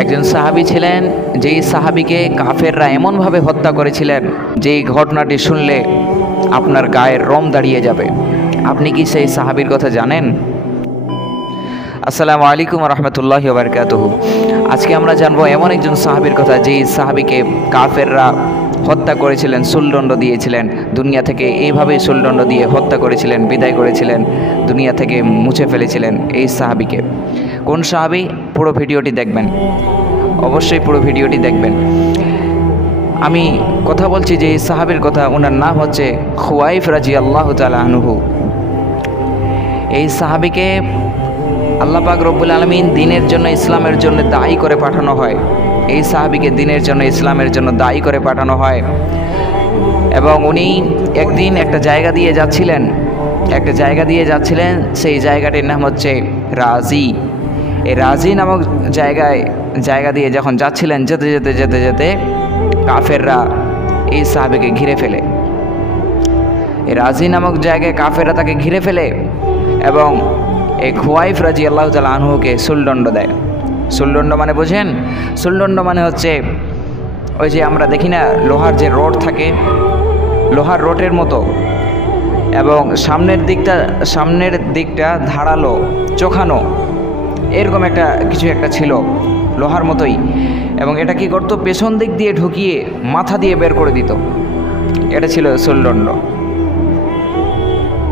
একজন সাহাবী ছিলেন, যেই সাহাবীকে কাফেররা এমনভাবে হত্যা করেছিলেন যেই ঘটনাটি শুনলে আপনার গায়ের রোম দাঁড়িয়ে যাবে। আপনি কি সেই সাহাবীর কথা জানেন? আসসালামু আলাইকুম রহমতুল্লাহি ওয়া বারাকাতুহু। আজকে আমরা জানবো এমন একজন সাহাবীর কথা, যেই সাহাবীকে কাফেররা হত্যা করেছিলেন, সুলদণ্ড দিয়েছিলেন, দুনিয়া থেকে এইভাবেই সুলদণ্ড দিয়ে হত্যা করেছিলেন, বিদায় করেছিলেন, দুনিয়া থেকে মুছে ফেলেছিলেন এই সাহাবীকে। কোন সাহাবী? পুরো ভিডিওটি দেখবেন, অবশ্যই পুরো ভিডিওটি দেখবেন। আমি কথা বলছি যে এই সাহাবীর কথা, ওনার নাম হচ্ছে খুয়াইফ রাদিয়াল্লাহু তাআলা আনহু। এই সাহাবীকে আল্লাহ পাক রব্বুল আলামিন দ্বীনের জন্য, ইসলামের জন্য দায়ী করে পাঠানো হয়। এই সাহাবীকে দ্বীনের জন্য, ইসলামের জন্য দায়ী করে পাঠানো হয়। এবং উনি একদিন একটা জায়গা দিয়ে যাচ্ছিলেন, সেই জায়গাটির নাম হচ্ছে রাজি। এই রাজি নামক জায়গা দিয়ে যখন যাচ্ছিলেন, যেতে কাফেররা এই সাহাবীকে ঘিরে ফেলে। এই রাজি নামক জায়গায় কাফেররা তাকে ঘিরে ফেলে এবং এই খুয়াইফ রাদিয়াল্লাহু তাআলা আনহুকে সুলদণ্ড দেয়। সুলদণ্ড মানে বোঝেন? সুলদণ্ড মানে হচ্ছে ওই যে আমরা দেখি না, লোহার যে রড থাকে, লোহার রডের মতো, এবং সামনের দিকটা ধারালো, চোখানো, এরকম কিছু একটা ছিল লোহার মতোই। এবং এটা কি করতো? পেছন দিক দিয়ে ঢুকিয়ে মাথা দিয়ে বের করে দিত। এটা ছিল সুলদণ্ড।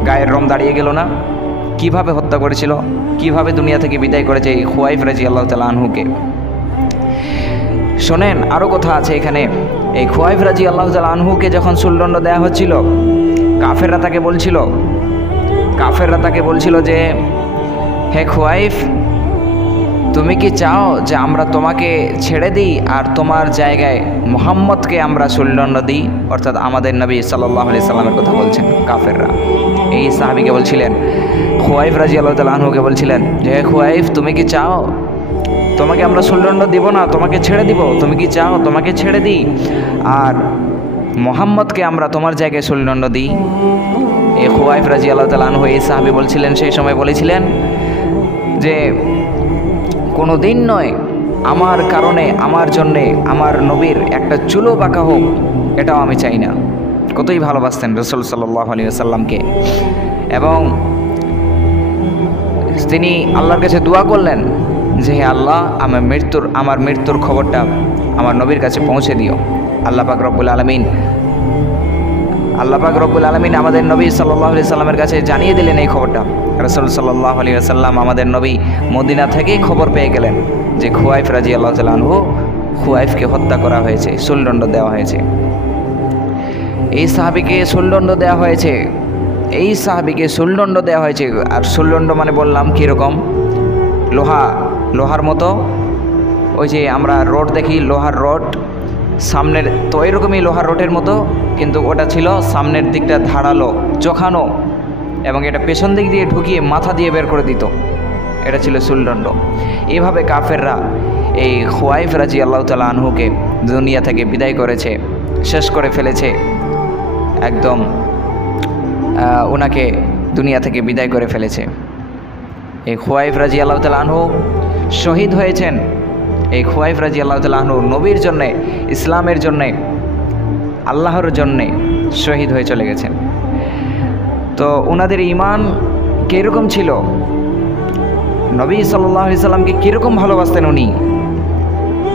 গায়ের রোম দাঁড়িয়ে গেল না? কিভাবে হত্যা করেছিল, কিভাবে দুনিয়া থেকে বিদায় করেছে এই খুয়াইফ রাদিয়াল্লাহু তাআলা আনহুকে। শোনেন, আরও কথা আছে এখানে। এই খুয়াইফ রাদিয়াল্লাহু তাআলা আনহুকে যখন সুলদণ্ড দেওয়া হচ্ছিল, কাফেররা তাকে বলছিল যে, হে খুয়াইফ, তুমি কি চাও যে আমরা তোমাকে ছেড়ে দিই আর তোমার জায়গায় মুহাম্মদকে আমরা সুলদণ্ড দিই? অর্থাৎ আমাদের নবী সাল্লাল্লাহু আলাইহি সাল্লামের কথা বলছেন কাফেররা। এই সাহাবীকে বলছিলেন, খুয়াইফ রাদিয়াল্লাহু তাআলা আনহুকে বলছিলেন যে, হে খুয়াইফ, তুমি কি চাও তোমাকে আমরা সুলদণ্ড দিব না, তোমাকে ছেড়ে দিব? তুমি কি চাও তোমাকে ছেড়ে দিই আর মুহাম্মদকে আমরা তোমার জায়গায় সুলদণ্ড দিই? এই খুয়াইফ রাদিয়াল্লাহু তাআলা আনহু, এই সাহাবী বলছিলেন, সেই সময় বলেছিলেন যে, কোনো দিন নয়, আমার কারণে, আমার জন্যে, আমার নবীর একটা চুলও বাঁকা হোক, এটাও আমি চাই না। কতই ভালোবাসতেন রাসূল সাল্লাল্লাহু আলাইহি ওয়াসাল্লামকে। এবং তিনি আল্লাহর কাছে দোয়া করলেন যে, হে আল্লাহ, আমার মৃত্যুর খবরটা আমার নবীর কাছে পৌঁছে দিও। আল্লাহ পাক রব্বুল আলামিন আমাদের নবী সাল্লাল্লাহু আলাইহি সাল্লামের কাছে জানিয়ে দিলেন এই খবরটা। রাসূল সাল্লাল্লাহু আলাইহি ওয়াসাল্লাম, আমাদের নবী, মদিনা থেকেই খবর পেয়ে গেলেন যে খুয়াইফ রাদিয়াল্লাহু তাআলা আনহু, খুয়াইফকে হত্যা করা হয়েছে, সুলদণ্ড দেওয়া হয়েছে। এই সাহাবীকে সুলদণ্ড দেওয়া হয়েছে, আর সুলদণ্ড মানে বললাম কীরকম? লোহার মতো, ওই যে আমরা রড দেখি, লোহার রড সামনের, তো এরকমই লোহার রডের মতো, কিন্তু ওটা ছিল সামনের দিকটা ধারালো, চোখানো, এবং এটা পেছন দিক দিয়ে ঢুকিয়ে মাথা দিয়ে বের করে দিত। এটা ছিল সুলদণ্ড। এইভাবে কাফেররা এই খুয়াইফ রাদিয়াল্লাহু তাআলা আনহুকে দুনিয়া থেকে বিদায় করেছে, শেষ করে ফেলেছে, একদম ওনাকে দুনিয়া থেকে বিদায় করে ফেলেছে। এই খুয়াইফ রাদিয়াল্লাহু তাআলা আনহু শহীদ হয়েছেন। এই খুয়াইফ রাদিয়াল্লাহু তাআলা আনহু নবীর জন্যে, ইসলামের জন্যে, আল্লাহর জন্যে শহীদ হয়ে চলে গেছেন। তো ওনাদের ঈমান কীরকম ছিল? নবী সাল্লাল্লাহু আলাইহি সাল্লামকে কীরকম ভালোবাসতেন উনি?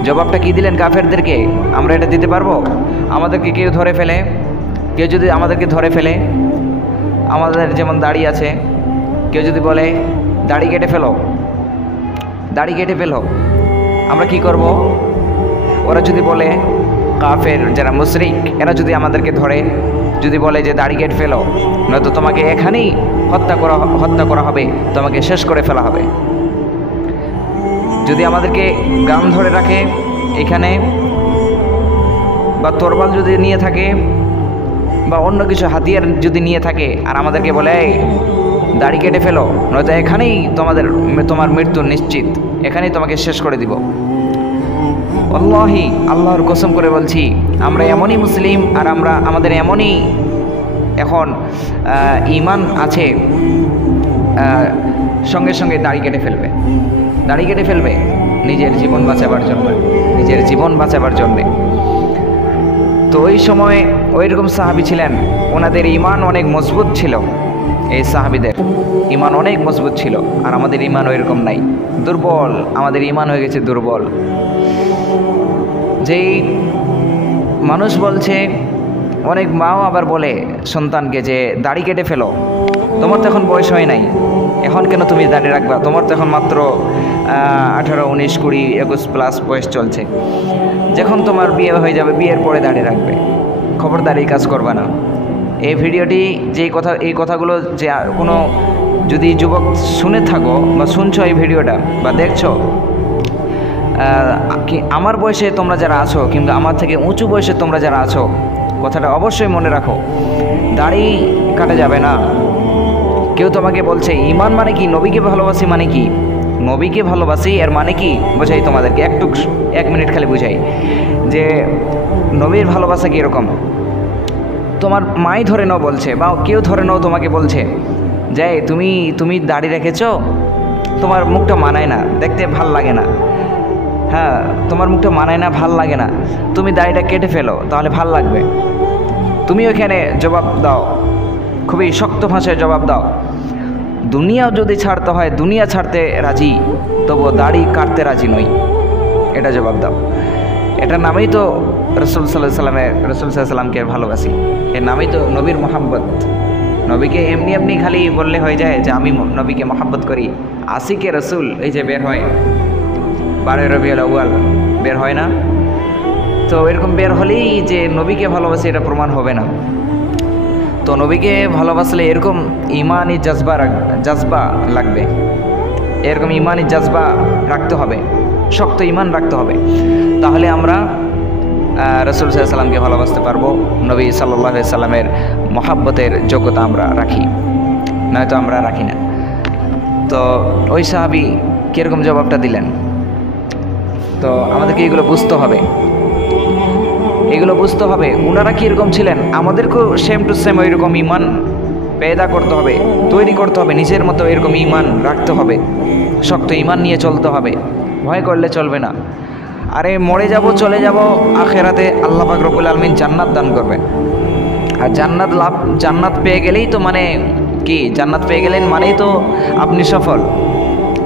জবাবটা কি দিলেন কাফেরদেরকে? আমরা এটা দিতে পারবো? আমাদেরকে কেউ যদি আমাদেরকে ধরে ফেলে, আমাদের যেমন দাড়ি আছে, কেউ যদি বলে দাড়ি কেটে ফেলো, আমরা কি করব? ওরা যদি বলে, কাফের যারা মুশরিক, এরা যদি আমাদেরকে ধরে, যদি বলে যে দাড়ি কেটে ফেলো, নয়তো তোমাকে এখানেই হত্যা করা হবে, তোমাকে শেষ করে ফেলা হবে। যদি আমাদেরকে গান ধরে রাখে এখানে, বা তরবাল যদি নিয়ে থাকে, বা অন্য কিছু হাতিয়ার যদি নিয়ে থাকে, আর আমাদেরকে বলে, এই দাড়ি কেটে ফেলো, নয়তো এখানেই তোমার মৃত্যু নিশ্চিত, এখানেই তোমাকে শেষ করে দিব। আল্লাহি, আল্লাহর কসম করে বলছি, আমরা এমনই মুসলিম, আর আমাদের এমনই এখন ঈমান আছে, সঙ্গে সঙ্গে দাড়ি কেটে ফেলবে। নিজের জীবন বাঁচাবার জন্যে। তো ওই সময় ওই রকম সাহাবি ছিলেন, ওনাদের ঈমান অনেক মজবুত ছিল, এই সাহাবিদের ঈমান অনেক মজবুত ছিল। আর আমাদের ঈমান ওই রকম নাই, দুর্বল, আমাদের ঈমান হয়ে গেছে দুর্বল। যেই মানুষ বলছে, অনেক মাও আবার বলে সন্তানকে যে দাড়ি কেটে ফেলো, তোমার তো এখন বয়স হয় নাই, এখন কেন তুমি দাড়ি রাখবা, তোমার তো এখন মাত্র 18, 19, 20, 21+ বয়স চলছে, যখন তোমার বিয়ে হয়ে যাবে বিয়ের পরে দাড়ি রাখবে, খবরদার এই কাজ করবা না। এই ভিডিওটি এই কথাগুলো যে কোনো যদি যুবক শুনে থাকো বা শুনছো এই ভিডিওটা বা দেখছো, আমার বয়সে তোমরা যারা আছো কিংবা আমার থেকে উঁচু বয়সে তোমরা যারা আছো, কথাটা অবশ্যই মনে রাখো, দাড়ি কাটা যাবে না। কেউ তোমাকে বলছে ঈমান মানে কি, নবীকে ভালোবাসি মানে কি, নবীকে ভালোবাসি এর মানে কি বোঝাই তোমাদেরকে, 1 মিনিট খালি বুঝাই যে নবীর ভালোবাসা কীরকম। তোমার মাই ধরে নাও বলছে বা কেউ ধরে নাও তোমাকে বলছে যে তুমি দাড়ি রেখেছো, তোমার মুখটা মানায় না, দেখতে ভাল লাগে না, হ্যাঁ তোমার মুখটা মানায় না, ভাল লাগে না, তুমি দাড়িটা কেটে ফেলো তাহলে ভাল লাগবে। তুমি ওইখানে জবাব দাও, খুবই শক্ত ভাষায় জবাব দাও, দুনিয়াও যদি ছাড়তে হয় দুনিয়া ছাড়তে রাজি, তবুও দাড়ি কাটতে রাজি নই, এটা জবাব দাও। এটার নামেই তো রসুল সাল্লামকে ভালোবাসি, এর নামেই তো নবীর মোহাব্বত। নবীকে এমনি খালি বললে হয়ে যায় যে আমি নবীকে মোহাব্বত করি, আশিকে রসুল এই যে বের হয় 12 রবিউল আউয়াল বের হয় না, তো এরকম বের হলেই যে নবীকে ভালোবাসি এটা প্রমাণ হবে না। তো নবীকে ভালোবাসলে এরকম ইমানি জজবা লাগবে, এরকম ইমানি জজবা রাখতে হবে, শক্ত ইমান রাখতে হবে, তাহলে আমরা রসুল সাল্লামকে ভালোবাসতে পারবো, নবী সাল্লাল্লাহু আলাইহি সাল্লামের মহাব্বতের যোগ্যতা আমরা রাখি, নয়তো আমরা রাখি না। তো ওই সাহাবী কীরকম জবাবটা দিলেন, তো আমাদেরকে এগুলো বুঝতে হবে, ওনারা কীরকম ছিলেন, আমাদেরকেও সেম টু সেম ওইরকম ইমান পেদা করতে হবে, তৈরি করতে হবে, নিজের মতো এরকম ইমান রাখতে হবে, শক্ত ইমান নিয়ে চলতে হবে, ভয় করলে চলবে না। আরে মরে যাব, চলে যাব, আখেরাতে আল্লাহ পাক রব্বুল আলামিন জান্নাত দান করবেন, আর জান্নাত পেয়ে গেলেই তো মানে কি, জান্নাত পেয়ে গেলেন মানেই তো আপনি সফল,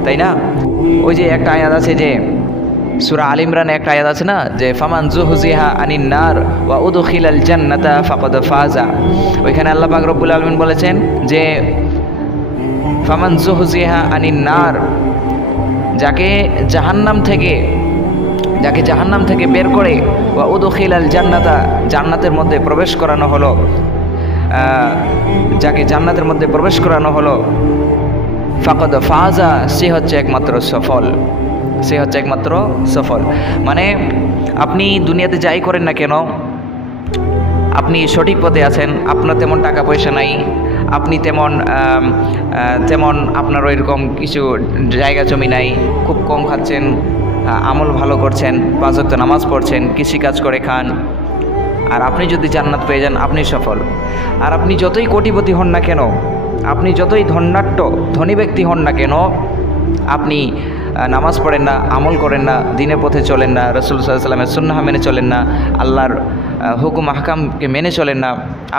তাই না? ওই যে একটা আয়াত আছে, যে সূরা আল ইমরানে একটা আয়াত আছে না, যে ফামান যুহজিহা আনিন নার ওয়া উদখিলাল জান্নাতা ফাকাদ ফাজা। ওইখানে আল্লাহ পাক রব্বুল আলামিন বলেছেন যে ফামান যুহজিহা আনিন নার, যাকে জাহান্নাম থেকে বের করে ওয়া উদখিলাল জান্নাতা, জান্নাতের মধ্যে প্রবেশ করানো হলো, যাকে জান্নাতের মধ্যে প্রবেশ করানো হলো, ফাকাদ ফাজা, সে হচ্ছে একমাত্র সফল। মানে আপনি দুনিয়াতে যাই করেন না কেন, আপনি সঠিক পথে আছেন, আপনার তেমন টাকা পয়সা নাই, আপনি তেমন আপনার ওইরকম কিছু জায়গা জমি নাই, খুব কম খাচ্ছেন, আমল ভালো করছেন, 5 ওয়াক্ত নামাজ পড়ছেন, কৃষিকাজ করে খান, আর আপনি যদি জান্নাত পেয়ে যান আপনি সফল। আর আপনি যতই কোটিপতি হন না কেন, আপনি যতই ধনী ব্যক্তি হন না কেন, আপনি নামাজ পড়েন না, আমল করেন না, দিনের পথে চলেন না, রাসূল সাল্লাল্লাহু আলাইহি ওয়াসাল্লামের সুন্নাহ মেনে চলেন না, আল্লাহর হুকুম আহকামকে মেনে চলেন না,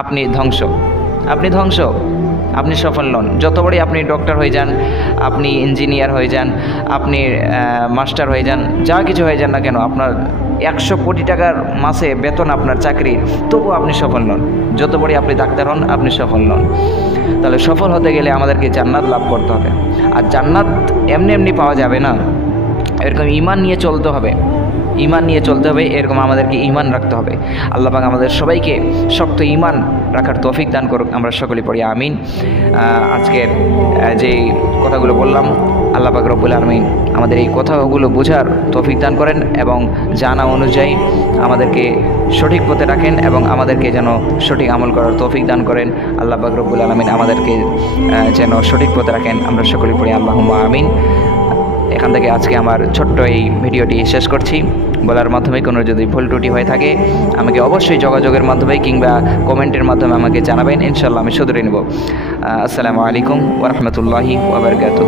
আপনি ধ্বংস, আপনি সফল নন। যত বড়ই আপনি ডক্টর হয়ে যান, আপনি ইঞ্জিনিয়ার হয়ে যান, আপনি মাস্টার হয়ে যান, যা কিছু হয়ে যান না কেন, আপনার 100 কোটি টাকার মাসে বেতন আপনার চাকরির, তবুও আপনি সফল নন। যত বড়ই আপনি ডাক্তার হন, আপনি সফল নন। তাহলে সফল হতে গেলে আমাদেরকে জান্নাত লাভ করতে হবে, আর জান্নাত এমনি পাওয়া যাবে না, এরকম ঈমান নিয়ে চলতে হবে, এরকম আমাদেরকে ঈমান রাখতে হবে। আল্লাহ পাক আমাদের সবাইকে শক্ত ঈমান রাখার তৌফিক দান করুক, আমরা সকলে পড়ি আমিন। আজকের যে কথাগুলো বললাম, আল্লাহ পাক রব্বুল আলামিন আমাদের এই কথাগুলো বোঝার তৌফিক দান করেন এবং জানা অনুযায়ী আমাদেরকে সঠিক পথে রাখেন এবং আমাদেরকে যেন সঠিক আমল করার তৌফিক দান করেন। আল্লাহ পাক রব্বুল আলামিন আমাদেরকে যেন সঠিক পথে রাখেন, আমরা সকলে পড়ি আল্লাহুম্মা আমিন। এখান থেকে আজকে আমার ছোট্ট এই ভিডিওটি শেষ করছি। বলার মাধ্যমে কোনো যদি ভুল ত্রুটি হয়ে থাকে আমাকে অবশ্যই যোগাযোগের মাধ্যমে কিংবা কমেন্টের মাধ্যমে আমাকে জানাবেন, ইনশাআল্লাহ আমি শুধরে নেব। আসসালামু আলাইকুম ওয়া রাহমাতুল্লাহি ওয়া বারাকাতুহু।